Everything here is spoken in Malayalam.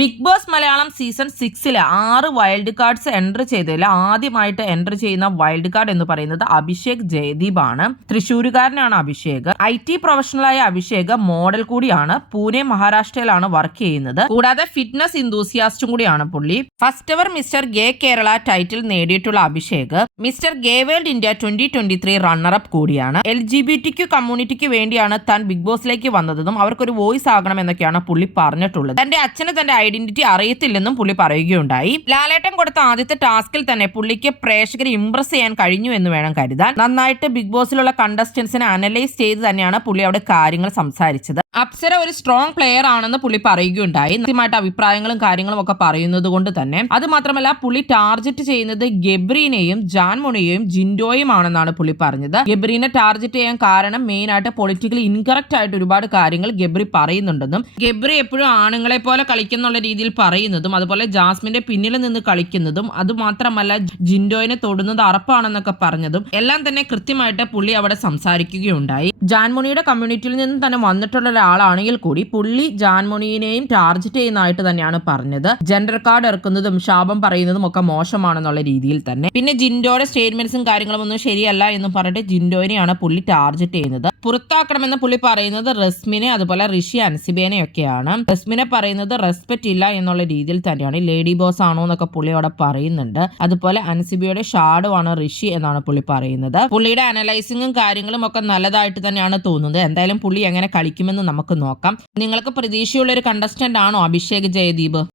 Big boss Malayalam season 6 6 wild cards entry ചെയ്തതിൽ ആദ്യമായിട്ട് എൻട്രി ചെയ്യുന്ന വൈൽഡ് കാർഡ് എന്ന് പറയുന്നത് അഭിഷേക് ജയദീപ് ആണ്. തൃശ്ശൂരുകാരനാണ് അഭിഷേക്. IT പ്രൊഫഷണലായ അഭിഷേക് മോഡൽ കൂടിയാണ്. പൂനെ മഹാരാഷ്ട്രയിലാണ് വർക്ക് ചെയ്യുന്നത്. കൂടാതെ ഫിറ്റ്നസ് ഇന്തൂസിയാസ്റ്റും കൂടിയാണ് പുള്ളി. ഫസ്റ്റ് എവർ മിസ്റ്റർ ഗേ കേരള ടൈറ്റിൽ നേടിയിട്ടുള്ള അഭിഷേക് മിസ്റ്റർ ഗേ വേൾഡ് ഇന്ത്യ 2023 റണ്ണറപ്പ് കൂടിയാണ്. LGBTQ കമ്മ്യൂണിറ്റിക്ക് വേണ്ടിയാണ് താൻ ബിഗ് ബോസിലേക്ക് വന്നതെന്നും അവർക്കൊരു വോയിസ് ആകണമെന്നൊക്കെയാണ് പുള്ളി പറഞ്ഞിട്ടുള്ളത്. തന്റെ അച്ഛന് തന്റെ ഐഡന്റിറ്റി അറിയത്തില്ലെന്നും പുള്ളി പറയുകയുണ്ടായി. ലാലേട്ടൻ കൊടുത്ത ആദ്യത്തെ ടാസ്കിൽ തന്നെ പുള്ളിക്ക് പ്രേക്ഷകരെ ഇംപ്രസ് ചെയ്യാൻ കഴിഞ്ഞു എന്ന് വേണം കരുതാൻ. നന്നായിട്ട് ബിഗ് ബോസിലുള്ള കണ്ടസ്റ്റൻസിനെ അനലൈസ് ചെയ്ത് തന്നെയാണ് പുള്ളി അവിടെ കാര്യങ്ങൾ സംസാരിച്ചത്. അപ്സര ഒരു സ്ട്രോങ് പ്ലെയർ ആണെന്ന് പുള്ളി പറയുകയുണ്ടായി. കൃത്യമായിട്ട് അഭിപ്രായങ്ങളും കാര്യങ്ങളും ഒക്കെ പറയുന്നത് കൊണ്ട് തന്നെ. അത് മാത്രമല്ല പുള്ളി ടാർഗറ്റ് ചെയ്യുന്നത് ഗബ്രീനെയും ജാൻമോണിയെയും ജിൻഡോയും ആണെന്നാണ് പുള്ളി പറഞ്ഞത്. ഗബ്രീനെ ടാർഗറ്റ് ചെയ്യാൻ കാരണം മെയിൻ ആയിട്ട് പൊളിറ്റിക്കലി ഇൻകറക്റ്റ് ആയിട്ട് ഒരുപാട് കാര്യങ്ങൾ ഗബ്രി പറയുന്നുണ്ടെന്നും ഗബ്രി എപ്പോഴും ആണുങ്ങളെ പോലെ കളിക്കുന്നുള്ള രീതിയിൽ പറയുന്നതും അതുപോലെ ജാസ്മിന്റെ പിന്നിൽ നിന്ന് കളിക്കുന്നതും അതുമാത്രമല്ല ജിൻഡോയിനെ തൊടുന്നത് അറപ്പാണെന്നൊക്കെ പറഞ്ഞതും എല്ലാം തന്നെ കൃത്യമായിട്ട് പുള്ളി അവിടെ സംസാരിക്കുകയുണ്ടായി. ജാൻമോണിയുടെ കമ്മ്യൂണിറ്റിയിൽ നിന്ന് തന്നെ വന്നിട്ടുള്ള ആളാണെങ്കിൽ കൂടി പുള്ളി ജാൻമോണിയെയും ടാർഗറ്റ് ചെയ്യുന്നതായിട്ട് തന്നെയാണ് പറഞ്ഞത്. ജെൻഡർ കാർഡ് ഇറക്കുന്നതും ശാപം പറയുന്നതും ഒക്കെ മോശമാണെന്നുള്ള രീതിയിൽ തന്നെ. പിന്നെ ജിൻഡോയുടെ സ്റ്റേറ്റ്മെന്റ്സും കാര്യങ്ങളും ഒന്നും ശരിയല്ല എന്ന് പറഞ്ഞിട്ട് ജിൻഡോയിനെയാണ് പുള്ളി ടാർഗറ്റ് ചെയ്യുന്നത്. പുറത്താക്കണമെന്ന് പുള്ളി പറയുന്നത് റസ്മിനെ അതുപോലെ ഋഷി അൻസിബേനെ ഒക്കെയാണ്. റസ്മിനെ പറയുന്നത് റെസ്പെക്ട് ഇല്ല എന്നുള്ള രീതിയിൽ തന്നെയാണ്. ലേഡി ബോസ് ആണോ എന്നൊക്കെ പുള്ളി അവിടെ പറയുന്നുണ്ട്. അതുപോലെ അൻസിബയുടെ ഷാഡുവാണ് ഋഷി എന്നാണ് പുള്ളി പറയുന്നത്. പുള്ളിയുടെ അനലൈസിങ്ങും കാര്യങ്ങളും ഒക്കെ നല്ലതായിട്ട് തന്നെയാണ് തോന്നുന്നത്. എന്തായാലും പുള്ളി എങ്ങനെ കളിക്കുമെന്ന് നമുക്ക് നോക്കാം. നിങ്ങൾക്ക് പ്രതീക്ഷയുള്ള ഒരു കണ്ടസ്റ്റന്റ് ആണോ അഭിഷേക് ജയദീപ്?